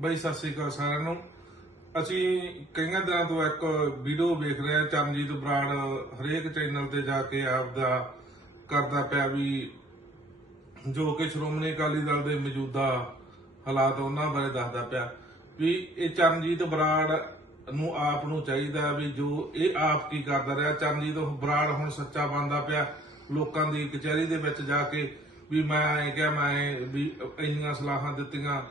ਬਾਈ ਸਤਿ ਸ੍ਰੀ ਅਕਾਲ ਸਾਰਿਆਂ ਨੂੰ। ਅਸੀਂ ਕਈਆਂ ਦਿਨਾਂ ਤੋਂ ਇੱਕ ਵੀਡੀਓ ਵੇਖ ਰਹੇ ਹਾਂ, ਚਰਨਜੀਤ ਬਰਾੜ ਹਰੇਕ ਚੈਨਲ ਤੇ ਜਾ ਕੇ ਆਪਦਾ ਕਰਦਾ ਪਿਆ ਵੀ ਜੋ ਕਿ ਸ਼੍ਰੋਮਣੀ ਅਕਾਲੀ ਦਲ ਦੇ ਮੌਜੂਦਾ ਹਾਲਾਤ ਉਹਨਾਂ ਬਾਰੇ ਦੱਸਦਾ ਪਿਆ ਵੀ ਇਹ ਚਰਨਜੀਤ ਬਰਾੜ ਨੂੰ ਆਪ ਨੂੰ ਚਾਹੀਦਾ ਵੀ ਜੋ ਇਹ ਆਪ ਕੀ ਕਰਦਾ ਰਿਹਾ। ਚਰਨਜੀਤ ਬਰਾੜ ਹੁਣ ਸੱਚਾ ਬਣਦਾ ਪਿਆ ਲੋਕਾਂ ਦੀ ਕਚਹਿਰੀ ਦੇ ਵਿੱਚ ਜਾ ਕੇ ਵੀ ਮੈਂ ਐ ਕਿਹਾ, ਮੈਂ ਵੀ ਇੰਨੀਆਂ ਸਲਾਹਾਂ ਦਿੱਤੀਆਂ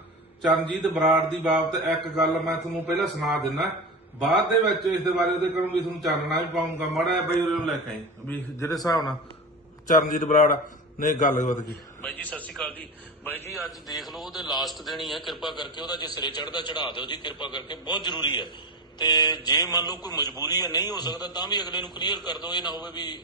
ਚਰਨਜੀਤ ਬਰਾੜ ਦੀ ਬਾਬਤ ਇੱਕ ਗੱਲ ਮੈਂ ਤੁਹਾਨੂੰ ਪਹਿਲਾਂ ਸੁਣਾ ਦਿੰਦਾ। ਬਾਅਦ ਦੇ ਵਿੱਚ ਇਸ ਦੇ ਬਾਰੇ ਉਹਦੇ ਕਰੂੰ ਵੀ ਤੁਹਾਨੂੰ ਚਾਨਣਾ ਵੀ ਪਾਉਂਗਾ। ਮੜਾ ਬਈ ਉਹਨੂੰ ਲੈ ਕੇ ਆਈ। ਵੀ ਜਿਹੜੇ ਹਿਸਾਬ ਨਾਲ ਚਰਨਜੀਤ ਬਰਾੜ ਨੇ ਗੱਲ ਵਧ ਗਈ। ਬਾਈ ਜੀ, ਸਤਿ ਸ਼੍ਰੀ ਅਕਾਲ ਜੀ। ਬਾਈ ਜੀ, ਅੱਜ ਦੇਖ ਲਓ, ਉਹਦੇ ਲਾਸਟ ਦਿਨ ਹੀ ਹੈ। ਕਿਰਪਾ ਕਰਕੇ ਉਹਦਾ ਜੇ ਸਿਰੇ ਚੜਦਾ ਚੜਾ ਦਿਓ ਜੀ। ਕਿਰਪਾ ਕਰਕੇ, ਬਹੁਤ ਜ਼ਰੂਰੀ ਹੈ। ਤੇ ਜੇ ਮੰਨ ਲਓ ਕੋਈ ਮਜਬੂਰੀ ਹੈ ਨਹੀਂ ਹੋ ਸਕਦਾ, ਤਾਂ ਵੀ ਅਗਲੇ ਨੂੰ ਕਲੀਅਰ ਕਰ ਦਿਓ, ਇਹ ਨਾ ਹੋਵੇ ਵੀ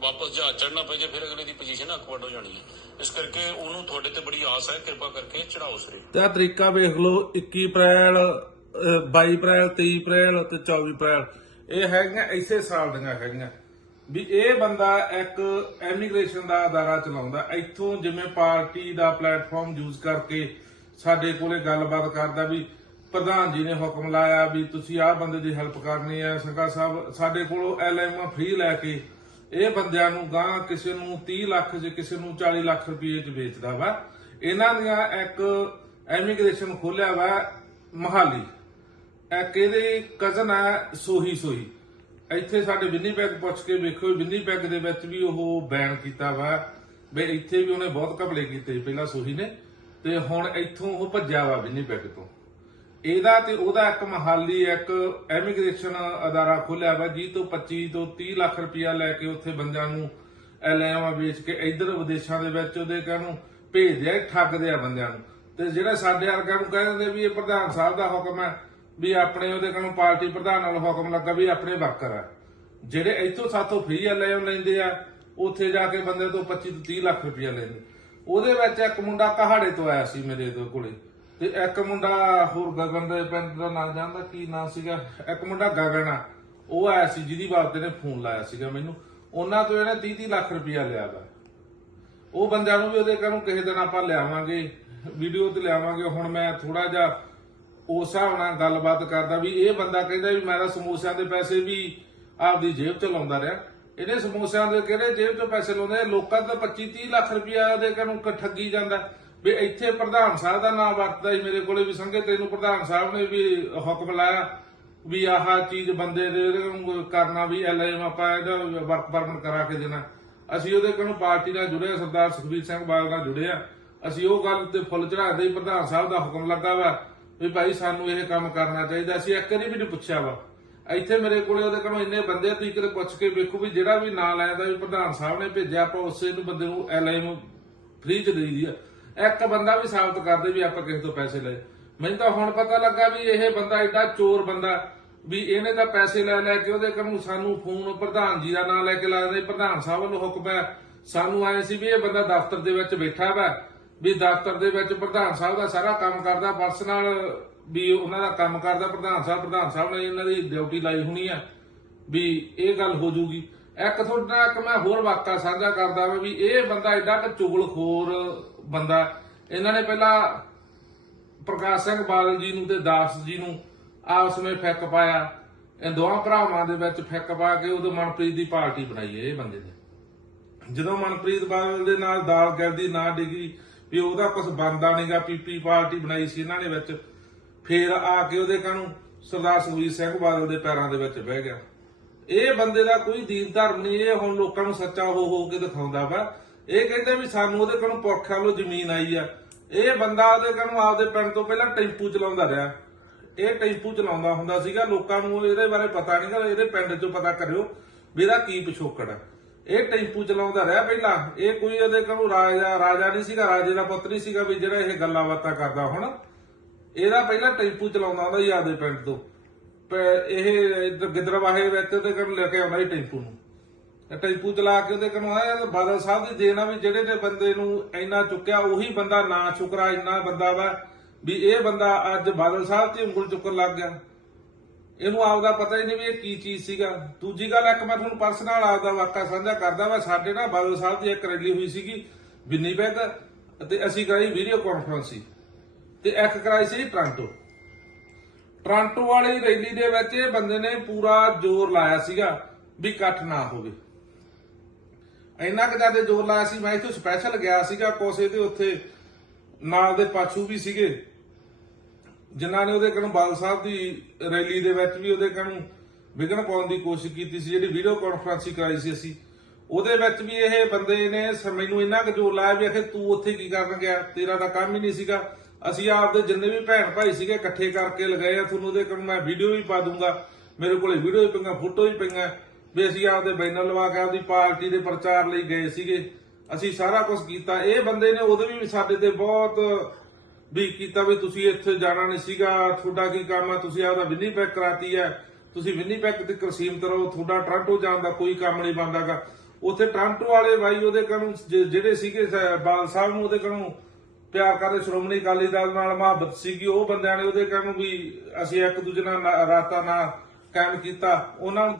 ਵਾਪਸ ਜਹਾਜ਼ ਚੜਨਾ ਪੈ ਜਾਏ ਫਿਰ ਅਗਲੇ ਦੀ ਪੋਜੀਸ਼ਨ ਅਕਵਰਡ ਹੋ ਜਾਣੀ ਹੈ। ਇਸ ਕਰਕੇ ਉਹਨੂੰ ਤੁਹਾਡੇ ਤੇ ਬੜੀ ਆਸ ਹੈ, ਕਿਰਪਾ ਕਰਕੇ ਚੜਾਓ ਸਿਰੇ। ਤੇ ਤਰੀਕਾ ਵੇਖ ਲਓ 21 ਅਪ੍ਰੈਲ 22 ਅਪ੍ਰੈਲ 23 ਅਪ੍ਰੈਲ ਤੇ 24 ਅਪ੍ਰੈਲ। ਇਹ ਹੈਗੀਆਂ, ਇਸੇ ਸਾਲ ਦੀਆਂ ਹੈਗੀਆਂ। ਵੀ ਇਹ ਬੰਦਾ ਇੱਕ ਐਮੀਗ੍ਰੇਸ਼ਨ ਦਾ ਅਦਾਰਾ ਚਲਾਉਂਦਾ। ਇੱਥੋਂ ਜਿਵੇਂ ਪਾਰਟੀ ਦਾ ਪਲੇਟਫਾਰਮ ਯੂਜ਼ ਕਰਕੇ ਸਾਡੇ ਕੋਲੇ ਗੱਲਬਾਤ ਕਰਦਾ ਵੀ ਪ੍ਰਧਾਨ ਜੀ ਨੇ ਹੁਕਮ ਲਾਇਆ ਵੀ ਤੁਸੀਂ ਆਹ ਬੰਦੇ ਦੀ ਹੈਲਪ ਕਰਨੀ ਹੈ ਸਰਕਾਰ ਸਾਹਿਬ, ਸਾਡੇ ਕੋਲੋਂ ਐਲਐਮ ਫ੍ਰੀ ਲੈ ਕੇ ਇਹ ਬੰਦਿਆਂ ਨੂੰ ਗਾਂ ਕਿਸੇ ਨੂੰ 30 ਲੱਖ ਚ ਕਿਸੇ ਨੂੰ 40 ਲੱਖ ਰੁਪਏ ਚ ਵੇਚਦਾ ਵਾ। ਇਹਨਾਂ ਦੀਆਂ ਇੱਕ ਐਮੀਗ੍ਰੇਸ਼ਨ ਖੋਲਿਆ ਵਾ ਮਹਾਲੀ। ਇੱਕ ਇਹਦੇ ਕਜ਼ਨ ਹੈ ਸੋਹੀ ਸੋਹੀ। ਇੱਥੇ ਸਾਡੇ ਵਿਨੀਪੈਗ ਪੁੱਛ ਕੇ ਵੇਖੋ ਵਿਨੀਪੈਗ ਦੇ ਵਿੱਚ ਵੀ ਉਹ ਬੈਨ ਕੀਤਾ ਵਾ। ਵੀ ਇੱਥੇ ਵੀ ਉਹਨੇ ਬਹੁਤ ਘਪਲੇ ਕੀਤੇ ਸੀ ਪਹਿਲਾਂ ਸੋਹੀ ਨੇ। ਤੇ ਹੁਣ ਇੱਥੋਂ ਉਹ ਭੱਜਿਆ ਵਾ ਵਿਨੀਪੈਗ ਤੋਂ। ਇਹਦਾ ਤੇ ਉਹਦਾ ਇੱਕ ਮਹਾਲੀ ਇੱਕ ਐਮੀਗ੍ਰੇਸ਼ਨ ਅਦਾਰਾ ਖੋਲਿਆ ਵਾ ਜੀ ਤੋਂ 25 ਤੋਂ 30 ਲੱਖ ਰੁਪਇਆ ਲੈ ਕੇ ਉੱਥੇ ਬੰਦਿਆਂ ਨੂੰ ਐਲਐਮ ਵੇਚ ਕੇ ਇਧਰ ਵਿਦੇਸ਼ਾਂ ਦੇ ਵਿੱਚ ਉਹਦੇ ਕਾਹਨੂੰ ਭੇਜਦੇ ਠੱਗਦੇ ਆ ਬੰਦਿਆਂ ਨੂੰ। ਤੇ ਜਿਹੜੇ ਸਾਡੇ ਵਰਗਿਆਂ ਨੂੰ ਕਹਿੰਦੇ ਵੀ ਇਹ ਪ੍ਰਧਾਨ ਸਾਹਿਬ ਦਾ ਹੁਕਮ ਹੈ ਵੀ ਆਪਣੇ ਉਹਦੇ ਕਾਹਨੂੰ ਪਾਰਟੀ ਪ੍ਰਧਾਨ ਨਾਲ ਹੁਕਮ ਲੱਗਾ ਵੀ ਆਪਣੇ ਵਰਕਰ ਆ ਜਿਹੜੇ ਇੱਥੋਂ ਸਾਥੋਂ ਫ੍ਰੀ ਐਲਐਮ ਲੈਂਦੇ ਆ, ਉੱਥੇ ਜਾ ਕੇ ਬੰਦੇ ਤੋਂ 25 ਤੋਂ 30 ਲੱਖ ਰੁਪਇਆ ਲੈਂਦੇ। ਉਹਦੇ ਵਿੱਚ ਇੱਕ ਮੁੰਡਾ ਕਹਾੜੇ ਤੋਂ ਆਇਆ ਸੀ ਮੇਰੇ ਦੇ ਕੋਲੇ। ਤੇ ਇੱਕ ਮੁੰਡਾ ਹੋਰ ਗਗਨ ਦੇ ਪਿੰਡ ਦਾ ਨਾਂ ਜਾਣਦਾ, ਕੀ ਨਾਂ ਸੀਗਾ? ਇੱਕ ਮੁੰਡਾ ਗਗਨ ਆ। ਉਹ ਆਇਆ ਸੀ, ਜਿਹਦੀ ਬਾਤ ਨੇ ਫੋਨ ਲਾਇਆ ਸੀਗਾ ਮੈਨੂੰ। ਉਹਨਾਂ ਤੋਂ ਇਹਨੇ 30 30 ਲੱਖ ਰੁਪਇਆ ਲਿਆ ਵਾ। ਉਹ ਬੰਦਿਆਂ ਨੂੰ ਵੀ ਉਹਦੇ ਕਾਹਨੂੰ ਕਿਸੇ ਦਿਨ ਆਪਾਂ ਲਿਆਵਾਂਗੇ, ਵੀਡੀਓ ਤੇ ਲਿਆਵਾਂਗੇ। ਹੁਣ ਮੈਂ ਥੋੜਾ ਜਿਹਾ ਉਸ ਹਿਸਾਬ ਨਾਲ ਗੱਲਬਾਤ ਕਰਦਾ ਵੀ ਇਹ ਬੰਦਾ ਕਹਿੰਦਾ ਵੀ ਮੇਰਾ ਸਮੋਸਿਆਂ ਦੇ ਪੈਸੇ ਵੀ ਆਪਦੀ ਜੇਬ ਚ ਲਾਉਂਦਾ ਰਿਹਾ। ਇਹਨੇ ਸਮੋਸਿਆਂ ਦੇ ਕਿਹੜੇ ਜੇਬ ਚੋਂ ਪੈਸੇ ਲਾਉਂਦੇ ਲੋਕਾਂ ਦਾ 25 30 ਲੱਖ ਰੁਪਇਆ ਉਹਦੇ ਕਾਹਨੂੰ ਠੱਗੀ ਜਾਂਦਾ। ਵੀ ਇੱਥੇ ਪ੍ਰਧਾਨ ਸਾਹਿਬ ਦਾ ਨਾਮ ਵਰਤਦਾ ਸੀ ਮੇਰੇ ਕੋਲੇ ਵੀ ਸੰਗੇ ਤੈਨੂੰ ਪ੍ਰਧਾਨ ਸਾਹਿਬ ਨੇ ਵੀ ਹੁਕਮ ਲਾਇਆ ਵੀ ਆਹ ਚੀਜ਼ ਬੰਦੇ ਦੇ ਕਰਨਾ ਵੀ ਐਲਆਈਐਮ ਆਪਾਂ ਇਹਦਾ ਵਰਕ ਪਰਮਿਟ ਕਰਾ ਕੇ ਦੇਣਾ। ਅਸੀਂ ਉਹਦੇ ਕੋਲੋਂ ਪਾਰਟੀ ਨਾਲ ਜੁੜੇ ਸਰਦਾਰ ਸੁਖਬੀਰ ਸਿੰਘ ਬਾਦਲ ਨਾਲ ਜੁੜੇ ਆ ਅਸੀਂ ਉਹ ਗੱਲ ਤੇ ਫੁੱਲ ਚੜਾਦੇ ਪ੍ਰਧਾਨ ਸਾਹਿਬ ਦਾ ਹੁਕਮ ਲੱਗਾ ਵਾ ਵੀ ਭਾਈ ਸਾਨੂੰ ਇਹ ਕੰਮ ਕਰਨਾ ਚਾਹੀਦਾ। ਅਸੀਂ ਇੱਕ ਵਾਰੀ ਵੀ ਨਹੀਂ ਪੁੱਛਿਆ ਵਾ। ਇੱਥੇ ਮੇਰੇ ਕੋਲੇ ਉਹਦੇ ਕੋਲੋਂ ਇੰਨੇ ਬੰਦੇ ਤੁਸੀਂ ਕਿਤੇ ਪੁੱਛ ਕੇ ਵੇਖੋ ਵੀ ਜਿਹੜਾ ਵੀ ਨਾਂ ਲੈਂਦਾ ਵੀ ਪ੍ਰਧਾਨ ਸਾਹਿਬ ਨੇ ਭੇਜਿਆ, ਆਪਾਂ ਉਸੇ ਨੂੰ ਬੰਦੇ ਨੂੰ ਐਲਆਈਐਮ ਫ੍ਰੀ ਚ ਦੇ ਆ ਇੱਕ ਬੰਦਾ ਵੀ ਸਾਬਤ ਕਰਦੇ ਵੀ ਆਪਾਂ ਕਿਸੇ ਤੋਂ ਪੈਸੇ ਲਏ। ਮੈਨੂੰ ਤਾਂ ਹੁਣ ਪਤਾ ਲੱਗਾ ਵੀ ਇਹ ਬੰਦਾ ਐਡਾ ਚੋਰ ਬੰਦਾ, ਵੀ ਇਹਨੇ ਤਾਂ ਪੈਸੇ ਲੈ ਲੈ ਕੇ ਉਹਦੇ ਕੋਲੋਂ ਸਾਨੂੰ ਫੋਨ ਪ੍ਰਧਾਨ ਜੀ ਦਾ ਨਾਮ ਲੈ ਕੇ ਲਾਉਂਦੇ ਪ੍ਰਧਾਨ ਸਾਹਿਬ ਵੱਲੋਂ ਹੁਕਮ ਹੈ। ਸਾਨੂੰ ਆਏ ਸੀ ਵੀ ਇਹ ਬੰਦਾ ਦਫ਼ਤਰ ਦੇ ਵਿੱਚ ਬੈਠਾ ਵਾ, ਵੀ ਦਫ਼ਤਰ ਦੇ ਵਿੱਚ ਪ੍ਰਧਾਨ ਸਾਹਿਬ ਦਾ ਸਾਰਾ ਕੰਮ ਕਰਦਾ ਪਰਸਨਲ ਵੀ ਉਹਨਾਂ ਦਾ ਕੰਮ ਕਰਦਾ, ਪ੍ਰਧਾਨ ਸਾਹਿਬ ਪ੍ਰਧਾਨ ਸਾਹਿਬ ਨੇ ਇਹਨਾਂ ਦੀ ਡਿਊਟੀ ਲਾਈ ਹੋਣੀ ਆ, ਵੀ ਇਹ ਗੱਲ ਹੋ ਜੂਗੀ ਇੱਕ ਤੁਹਾਡੇ ਨਾਲ ਇੱਕ ਮੈਂ ਹੋਰ ਵਾਕਾ ਸਾਂਝਾ ਕਰਦਾ ਵਾਂ ਵੀ ਇਹ ਬੰਦਾ ਐਡਾ ਕਿ ਚੁਗਲਖੋਰ ਬੰਦਾ, ਇਹਨਾਂ ਨੇ ਪਹਿਲਾਂ ਪ੍ਰਕਾਸ਼ ਸਿੰਘ ਬਾਦਲ ਜੀ ਨੂੰ ਤੇ ਦਾਸ ਜੀ ਨੂੰ ਆਪਸ ਵਿੱਚ ਫੈਕ ਪਾਇਆ। ਇਹ ਦੋਵਾਂ ਭਰਾਵਾਂ ਦੇ ਵਿੱਚ ਫੈਕ ਪਾ ਕੇ ਉਦੋਂ ਮਨਪ੍ਰੀਤ ਦੀ ਪਾਰਟੀ ਬਣਾਈ ਇਹ ਬੰਦੇ ਨੇ। ਜਦੋਂ ਮਨਪ੍ਰੀਤ ਬਾਦਲ ਦੇ ਨਾਲ ਦਾਲ ਗਿਰਦੀ ਨਾ ਡਿੱਗੀ, ਵੀ ਉਹਦਾ ਕੁਝ ਬੰਦਾ ਨਹੀਂਗਾ, ਪੀਪੀ ਪਾਰਟੀ ਬਣਾਈ ਸੀ ਇਹਨਾਂ ਨੇ ਵਿੱਚ, ਫੇਰ ਆ ਕੇ ਉਹਦੇ ਕਾਨੂੰ ਸਰਦਾਰ ਸੁਖਬੀਰ ਸਿੰਘ ਬਾਦਲ ਦੇ ਪੈਰਾਂ ਦੇ ਵਿੱਚ ਬਹਿ ਗਿਆ। ਇਹ ਬੰਦੇ ਦਾ ਕੋਈ ਦੀਨ ਧਰਮ ਨਹੀਂ, ਇਹ ਹੁਣ ਲੋਕਾਂ ਨੂੰ ਸੱਚਾ ਹੋ ਹੋ ਕੇ ਦਿਖਾਉਂਦਾ ਵਾ। ਇਹ ਕਹਿੰਦੇ ਵੀ ਸਾਨੂੰ ਉਹਦੇ ਕੋਲੋਂ ਪੁਰਖਾਂ ਵੱਲੋਂ ਜ਼ਮੀਨ ਆਈ ਆ। ਇਹ ਬੰਦਾ ਉਹਦੇ ਕੋਲੋਂ ਆਪਦੇ ਪਿੰਡ ਤੋਂ ਪਹਿਲਾਂ ਟੈਂਪੂ ਚਲਾਉਂਦਾ ਰਿਹਾ। ਇਹ ਟੈਂਪੂ ਚਲਾਉਂਦਾ ਹੁੰਦਾ ਸੀਗਾ। ਲੋਕਾਂ ਨੂੰ ਇਹਦੇ ਬਾਰੇ ਪਤਾ ਨਹੀਂਗਾ ਇਹਦੇ ਪਿੰਡ 'ਚੋਂ ਪਤਾ ਕਰਿਓ ਵੀ ਇਹਦਾ ਕੀ ਪਿਛੋਕੜ ਆ। ਇਹ ਟੈਂਪੂ ਚਲਾਉਂਦਾ ਰਿਹਾ ਪਹਿਲਾਂ। ਇਹ ਕੋਈ ਉਹਦੇ ਕੋਲੋਂ ਰਾਜਾ ਰਾਜਾ ਨਹੀਂ ਸੀਗਾ, ਰਾਜੇ ਦਾ ਪੁੱਤ ਨਹੀਂ ਸੀਗਾ ਵੀ ਜਿਹੜਾ ਇਹ ਗੱਲਾਂ ਬਾਤਾਂ ਕਰਦਾ ਹੁਣ। ਇਹਦਾ ਪਹਿਲਾਂ ਟੈਂਪੂ ਚਲਾਉਂਦਾ ਹੁੰਦਾ ਸੀ ਆਪਦੇ ਪਿੰਡ ਤੋਂ। ਇਹ ਇੱਧਰ ਵਿੱਚ ਉਹਦੇ ਕੋਲ ਲੈ ਕੇ ਆਉਂਦਾ ਸੀ ਟੈਂਪੂ ਨੂੰ। ਟੈਂਪੂ ਚਲਾ ਕੇ ਉਹਦੇ ਕੋਲ ਆਇਆ ਤੇ ਬਾਦਲ ਸਾਹਿਬ ਦੀ ਦੇਣਾ ਵੀ ਜਿਹੜੇ ਨੇ ਬੰਦੇ ਨੂੰ ਇੰਨਾ ਚੁੱਕਿਆ, ਉਹੀ ਬੰਦਾ ਨਾ ਸ਼ੁਕਰਾ ਇੰਨਾ ਬੰਦਾ ਵਾ ਵੀ ਇਹ ਬੰਦਾ ਅੱਜ ਬਾਦਲ ਸਾਹਿਬ ਤੇ ਉਂਗਲ ਚੁੱਕਣ ਲੱਗ ਗਿਆ। ਇਹਨੂੰ ਆਪਦਾ ਪਤਾ ਹੀ ਨਹੀਂ ਵੀ ਇਹ ਕੀ ਚੀਜ਼ ਸੀਗਾ। ਦੂਜੀ ਗੱਲ, ਇੱਕ ਮੈਂ ਤੁਹਾਨੂੰ ਪਰਸਨਲ ਆਪਦਾ ਵਾਕਾ ਸਾਂਝਾ ਕਰਦਾ ਵਾ, ਸਾਡੇ ਨਾਲ ਬਾਦਲ ਸਾਹਿਬ ਦੀ ਇੱਕ ਰੈਲੀ ਹੋਈ ਸੀਗੀ ਬਿੰਨੀ ਬੈਗ ਅਤੇ ਅਸੀਂ ਕਰਾਈ ਵੀਡੀਓ ਕਾਨਫਰੰਸ ਸੀ ਤੇ ਇੱਕ ਕਰਾਈ ਸੀ ਟ੍ਰਾਂਟੋ ਟ੍ਰਾਂਟੋ ਵਾਲੀ ਰੈਲੀ ਦੇ ਵਿੱਚ ਇਹ ਬੰਦੇ ਨੇ ਪੂਰਾ ਜ਼ੋਰ ਲਾਇਆ ਸੀਗਾ ਵੀ ਇਕੱਠ ਨਾ ਹੋਵੇ। ਇੰਨਾ ਕਿ ਜ਼ਿਆਦਾ ਜ਼ੋਰ ਲਾਇਆ ਸੀ, ਮੈਂ ਇੱਥੋਂ ਸਪੈਸ਼ਲ ਗਿਆ ਸੀਗਾ ਕੋਸੇ ਦੇ ਉੱਥੇ, ਨਾਲ ਦੇ ਪਾਛੂ ਵੀ ਸੀਗੇ। ਜਿਨ੍ਹਾਂ ਨੇ ਉਹਦੇ ਕੋਲੋਂ ਬਾਲ ਸਾਹਿਬ ਦੀ ਰੈਲੀ ਦੇ ਵਿੱਚ ਵੀ ਉਹਦੇ ਕੋਲੋਂ ਵਿਗਨ ਪਾਉਣ ਦੀ ਕੋਸ਼ਿਸ਼ ਕੀਤੀ ਸੀ, ਜਿਹੜੀ ਵੀਡੀਓ ਕਾਨਫਰੰਸ ਹੀ ਕਰਾਈ ਸੀ ਅਸੀਂ। ਉਹਦੇ ਵਿੱਚ ਵੀ ਇਹ ਬੰਦੇ ਨੇ ਮੈਨੂੰ ਇੰਨਾ ਕੁ ਜ਼ੋਰ ਲਾਇਆ ਵੀ ਆਖੇ, ਤੂੰ ਉੱਥੇ ਕੀ ਕਰਨ ਗਿਆ? ਤੇਰਾ ਤਾਂ ਕੰਮ ਹੀ ਨਹੀਂ ਸੀਗਾ। ਅਸੀਂ ਆਪਦੇ ਜਿੰਨੇ ਵੀ ਭੈਣ ਭਾਈ ਸੀਗੇ ਇਕੱਠੇ ਕਰਕੇ ਲਗਾਏ ਆ, ਤੁਹਾਨੂੰ ਉਹਦੇ ਕੋਲ ਮੈਂ ਵੀਡੀਓ ਵੀ ਪਾ ਦੂੰਗਾ। ਮੇਰੇ ਕੋਲੇ ਵੀਡੀਓ ਵੀ ਪਈਆਂ ਫੋਟੋ ਵੀ ਪਈਆਂ। ਵੀ ਅਸੀਂ ਆਪਦੇ ਬੈਨਰ ਲਵਾ ਕੇ ਆਪਦੀ ਪਾਰਟੀ ਦੇ ਪ੍ਰਚਾਰ ਲਈ ਗਏ ਸੀਗੇ। ਅਸੀਂ ਸਾਰਾ ਕੁਝ ਕੀਤਾ। ਇਹ ਬੰਦੇ ਨੇ ਉਹਦੇ ਵੀ ਸਾਡੇ ਤੇ ਬਹੁਤ ਵੀ ਕੀਤਾ ਵੀ ਤੁਸੀਂ ਇੱਥੇ ਜਾਣਾ ਨਹੀਂ ਸੀਗਾ। ਤੁਹਾਡਾ ਕੀ ਕੰਮ ਆ? ਤੁਸੀਂ ਆਪਦਾ ਵਿਨੀਪੈਕ ਕਰਾਤੀ ਹੈ ਤੁਸੀਂ ਵਿਨੀਪੈਕ ਤੇ ਕਰਸੀਮ ਤਰੋ ਤੁਹਾਡਾ ਟ੍ਰਾਂਟੋ ਜਾਣ ਦਾ ਕੋਈ ਕੰਮ ਨਹੀਂ ਬੰਦਾਗਾ ਉੱਥੇ ਟ੍ਰਾਂਟੋ ਵਾਲੇ ਬਾਈ ਉਹਦੇ ਕੋਲੋਂ ਜਿਹੜੇ ਸੀਗੇ ਸ- ਬਾਲ ਸਾਹਿਬ ਨੂੰ ਉਹਦੇ ਕੋਲੋਂ ਪਿਆਰ ਕਰਦੇ ਸ਼੍ਰੋਮਣੀ ਅਕਾਲੀ ਦਲ ਨਾਲ ਮੁਹੱਬਤ ਸੀਗੀ। ਉਹ ਬੰਦਿਆਂ ਨੇ ਉਹਦੇ ਕੋਲੋਂ ਵੀ ਅਸੀਂ ਇੱਕ ਦੂਜੇ ਨਾਲ ਨਾ- ਰਾਤਾ ਨਾ ਕਾਇਮ ਕੀਤਾ। ਉਹਨਾਂ ਨੂੰ